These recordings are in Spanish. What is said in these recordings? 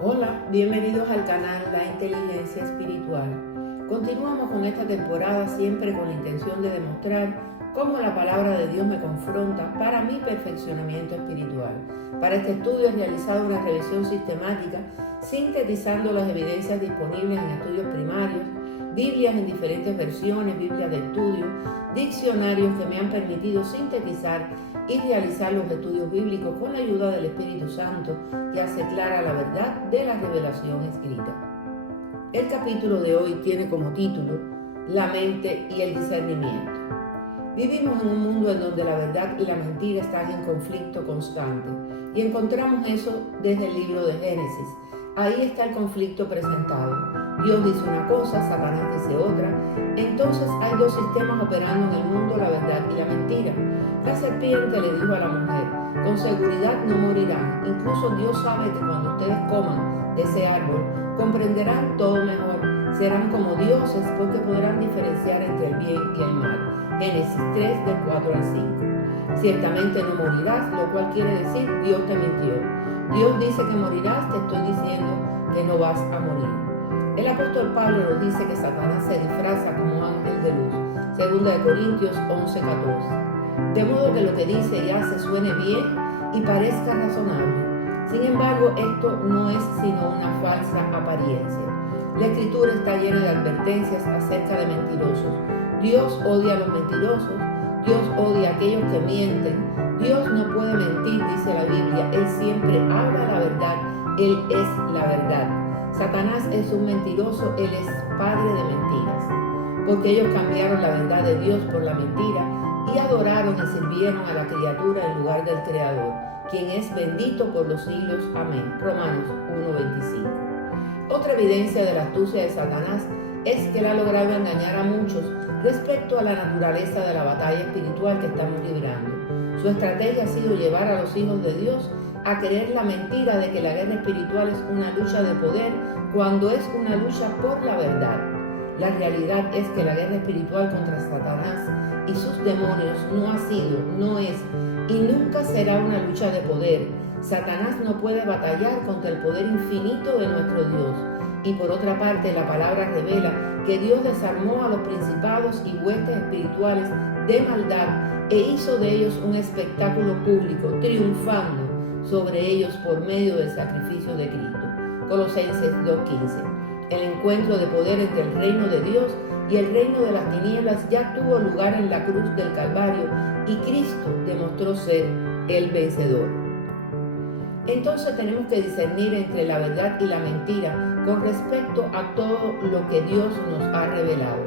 Hola, bienvenidos al canal La Inteligencia Espiritual. Continuamos con esta temporada siempre con la intención de demostrar cómo la palabra de Dios me confronta para mi perfeccionamiento espiritual. Para este estudio he realizado una revisión sistemática sintetizando las evidencias disponibles en estudios primarios, Biblias en diferentes versiones, Biblias de estudio, diccionarios que me han permitido sintetizar y realizar los estudios bíblicos con la ayuda del Espíritu Santo que hace clara la verdad de la revelación escrita. El capítulo de hoy tiene como título La mente y el discernimiento. Vivimos en un mundo en donde la verdad y la mentira están en conflicto constante y encontramos eso desde el libro de Génesis. Ahí está el conflicto presentado. Dios dice una cosa, Satanás dice otra. Entonces hay dos sistemas operando en el mundo, la verdad y la mentira. La serpiente le dijo a la mujer, con seguridad no morirán. Incluso Dios sabe que cuando ustedes coman de ese árbol, comprenderán todo mejor. Serán como dioses porque podrán diferenciar entre el bien y el mal. Génesis 3, del 4 al 5. Ciertamente no morirás, lo cual quiere decir Dios te mintió. Dios dice que morirás, te estoy diciendo que no vas a morir. El apóstol Pablo nos dice que Satanás se disfraza como ángel de luz. 2 Corintios 11, 14. De modo que lo que dice y hace suene bien y parezca razonable. Sin embargo, esto no es sino una falsa apariencia. La Escritura está llena de advertencias acerca de mentirosos. Dios odia a los mentirosos. Dios odia a aquellos que mienten. Dios no puede mentir, dice la Biblia. Él siempre habla la verdad. Él es la verdad. Satanás es un mentiroso. Él es padre de mentiras. Porque ellos cambiaron la verdad de Dios por la mentira y adoraron y sirvieron a la criatura en lugar del Creador, quien es bendito por los siglos. Amén. Romanos 1:25. Otra evidencia de la astucia de Satanás es que él ha logrado engañar a muchos respecto a la naturaleza de la batalla espiritual que estamos librando. Su estrategia ha sido llevar a los hijos de Dios a creer la mentira de que la guerra espiritual es una lucha de poder cuando es una lucha por la verdad. La realidad es que la guerra espiritual contra Satanás y sus demonios no ha sido, no es y nunca será una lucha de poder. Satanás no puede batallar contra el poder infinito de nuestro Dios. Y por otra parte, la palabra revela que Dios desarmó a los principados y huestes espirituales de maldad e hizo de ellos un espectáculo público, triunfando sobre ellos por medio del sacrificio de Cristo. Colosenses 2:15. El encuentro de poder entre el reino de Dios y el reino de las tinieblas ya tuvo lugar en la cruz del Calvario y Cristo demostró ser el vencedor. Entonces tenemos que discernir entre la verdad y la mentira con respecto a todo lo que Dios nos ha revelado.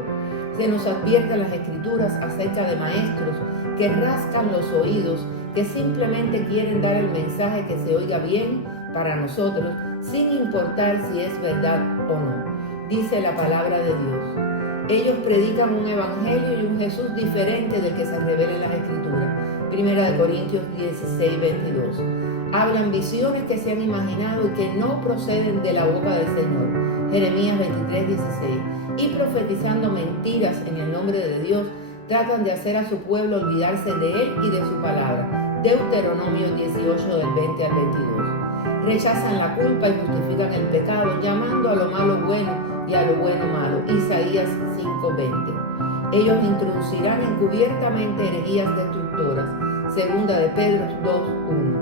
Se nos advierte en las Escrituras acerca de maestros que rascan los oídos, que simplemente quieren dar el mensaje que se oiga bien para nosotros, sin importar si es verdad o no. Dice la palabra de Dios. Ellos predican un evangelio y un Jesús diferente del que se revela en las Escrituras. 1 Corintios 16, 22. Hablan visiones que se han imaginado y que no proceden de la boca del Señor. Jeremías 23, 16. Y profetizando mentiras en el nombre de Dios, tratan de hacer a su pueblo olvidarse de Él y de su palabra. Deuteronomio 18, del 20 al 22. Rechazan la culpa y justifican el pecado, llamando a lo malo bueno y a lo bueno malo. Isaías 5:20. Ellos introducirán encubiertamente herejías destructoras. 2 de Pedro 2:1.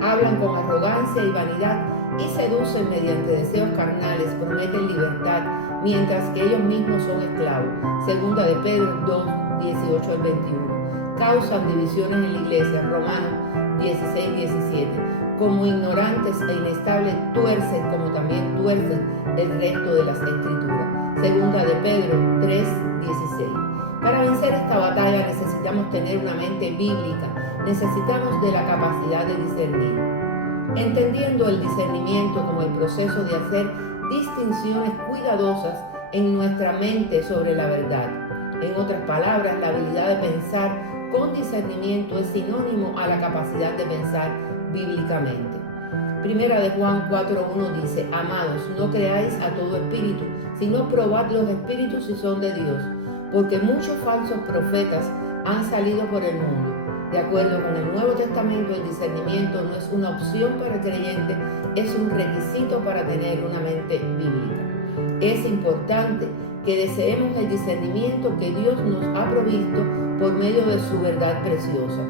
Hablan con arrogancia y vanidad y seducen mediante deseos carnales, prometen libertad, mientras que ellos mismos son esclavos. 2 de Pedro 2:18 al 21. Causan divisiones en la iglesia. Romanos 16:17. Como ignorantes e inestables tuercen como también tuercen el resto de las Escrituras. 2 de Pedro 3:16. Para vencer esta batalla necesitamos tener una mente bíblica, necesitamos de la capacidad de discernir. Entendiendo el discernimiento como el proceso de hacer distinciones cuidadosas en nuestra mente sobre la verdad. En otras palabras, la habilidad de pensar con discernimiento es sinónimo a la capacidad de pensar bíblicamente. Primera de Juan 4:1 dice: Amados, no creáis a todo espíritu, sino probad los espíritus si son de Dios, porque muchos falsos profetas han salido por el mundo. De acuerdo con el Nuevo Testamento, el discernimiento no es una opción para el creyente, es un requisito para tener una mente bíblica. Es importante que deseemos el discernimiento que Dios nos ha provisto por medio de su verdad preciosa,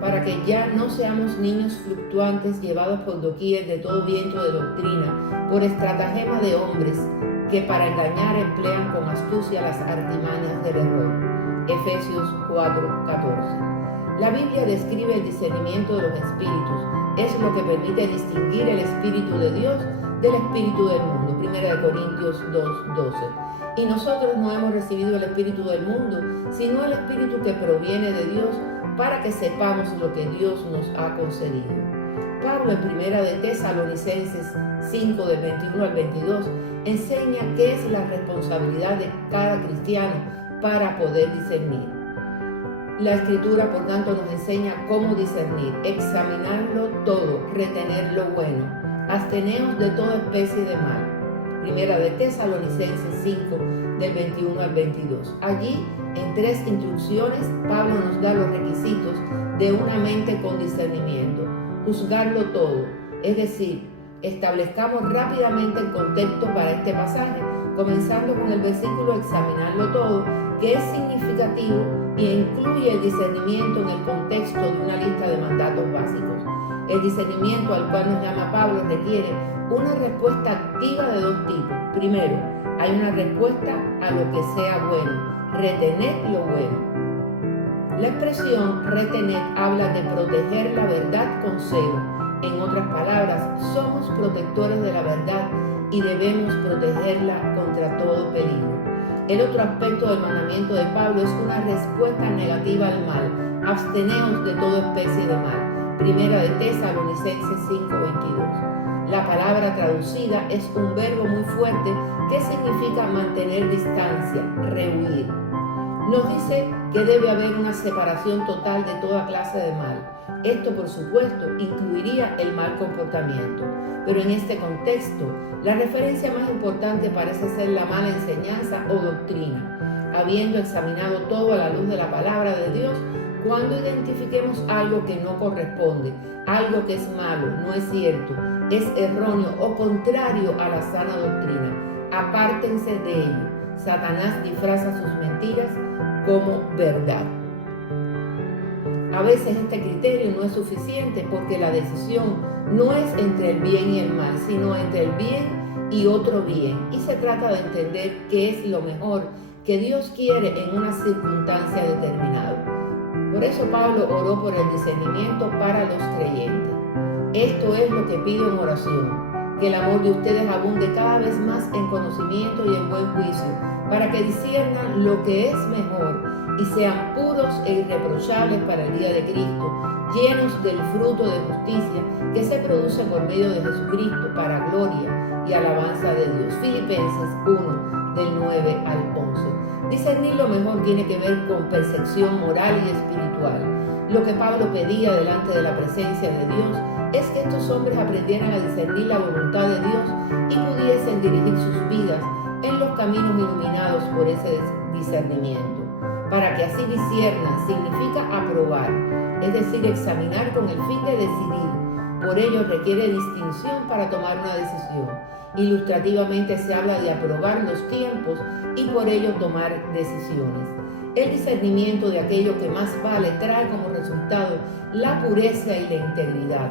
para que ya no seamos niños fluctuantes llevados por doquier de todo viento de doctrina, por estratagema de hombres que para engañar emplean con astucia las artimañas del error. Efesios 4:14. La Biblia describe el discernimiento de los espíritus. Es lo que permite distinguir el Espíritu de Dios del espíritu del mundo. 1 Corintios 2:12. Y nosotros no hemos recibido el espíritu del mundo, sino el espíritu que proviene de Dios, para que sepamos lo que Dios nos ha concedido. Pablo en 1 de Tesalonicenses 5 del 21 al 22 enseña qué es la responsabilidad de cada cristiano para poder discernir. La Escritura, por tanto, nos enseña cómo discernir, examinarlo todo, retener lo bueno, absteneos de toda especie de mal. 1 de Tesalonicenses 5, del 21 al 22. Allí, en 3 instrucciones, Pablo nos da los requisitos de una mente con discernimiento. Juzgarlo todo, es decir, establezcamos rápidamente el contexto para este pasaje, comenzando con el versículo examinarlo todo, que es significativo y incluye el discernimiento en el contexto de una lista de mandatos básicos. El discernimiento al cual nos llama Pablo requiere una respuesta activa de 2 tipos. Primero, hay una respuesta a lo que sea bueno, retener lo bueno. La expresión retener habla de proteger la verdad con celo. En otras palabras, somos protectores de la verdad y debemos protegerla contra todo peligro. El otro aspecto del mandamiento de Pablo es una respuesta negativa al mal. Absteneos de toda especie de mal. 1 de Tesalonicenses 5:22. La palabra traducida es un verbo muy fuerte que significa mantener distancia, rehuir. Nos dice que debe haber una separación total de toda clase de mal. Esto, por supuesto, incluiría el mal comportamiento. Pero en este contexto, la referencia más importante parece ser la mala enseñanza o doctrina. Habiendo examinado todo a la luz de la palabra de Dios, cuando identifiquemos algo que no corresponde, algo que es malo, no es cierto, es erróneo o contrario a la sana doctrina, apártense de ello. Satanás disfraza sus mentiras como verdad. A veces este criterio no es suficiente porque la decisión no es entre el bien y el mal, sino entre el bien y otro bien. Y se trata de entender qué es lo mejor que Dios quiere en una circunstancia determinada. Por eso Pablo oró por el discernimiento para los creyentes. Esto es lo que pido en oración, que el amor de ustedes abunde cada vez más en conocimiento y en buen juicio, para que disciernan lo que es mejor y sean puros e irreprochables para el día de Cristo, llenos del fruto de justicia que se produce por medio de Jesucristo para gloria y alabanza de Dios. Filipenses 1, del 9 al 11. Discernir lo mejor tiene que ver con percepción moral y espiritual. Lo que Pablo pedía delante de la presencia de Dios es que estos hombres aprendieran a discernir la voluntad de Dios y pudiesen dirigir sus vidas en los caminos iluminados por ese discernimiento. Para que así disciernan significa aprobar, es decir, examinar con el fin de decidir. Por ello requiere distinción para tomar una decisión. Ilustrativamente se habla de aprobar los tiempos y por ello tomar decisiones. El discernimiento de aquello que más vale trae como resultado la pureza y la integridad,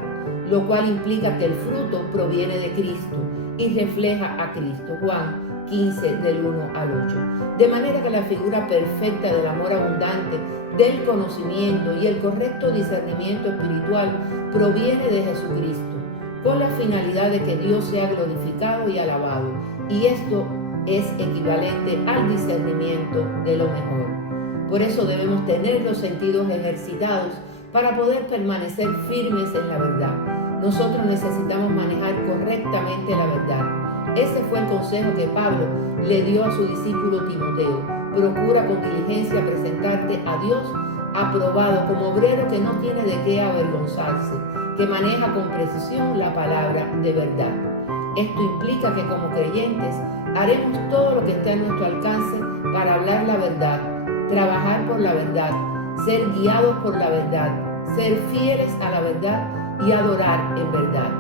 lo cual implica que el fruto proviene de Cristo y refleja a Cristo. Juan 15, del 1 al 8. De manera que la figura perfecta del amor abundante, del conocimiento y el correcto discernimiento espiritual proviene de Jesucristo, con la finalidad de que Dios sea glorificado y alabado. Y esto es equivalente al discernimiento de lo mejor. Por eso debemos tener los sentidos ejercitados para poder permanecer firmes en la verdad. Nosotros necesitamos manejar correctamente la verdad. Ese fue el consejo que Pablo le dio a su discípulo Timoteo. Procura con diligencia presentarte a Dios aprobado como obrero que no tiene de qué avergonzarse, que maneja con precisión la palabra de verdad. Esto implica que como creyentes haremos todo lo que esté a nuestro alcance para hablar la verdad, trabajar por la verdad, ser guiados por la verdad, ser fieles a la verdad y adorar en verdad.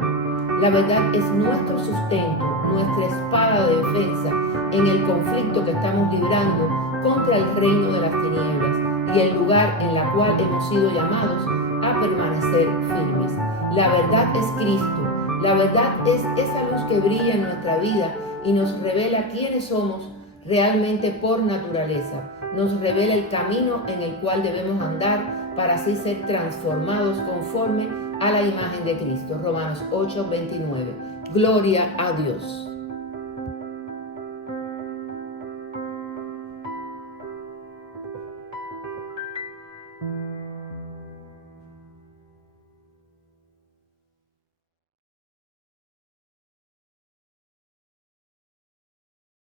La verdad es nuestro sustento, nuestra espada de defensa en el conflicto que estamos librando contra el reino de las tinieblas y el lugar en el cual hemos sido llamados a permanecer firmes. La verdad es Cristo. La verdad es esa luz que brilla en nuestra vida y nos revela quiénes somos realmente por naturaleza. Nos revela el camino en el cual debemos andar para así ser transformados conforme a la imagen de Cristo. Romanos 8:29. Gloria a Dios.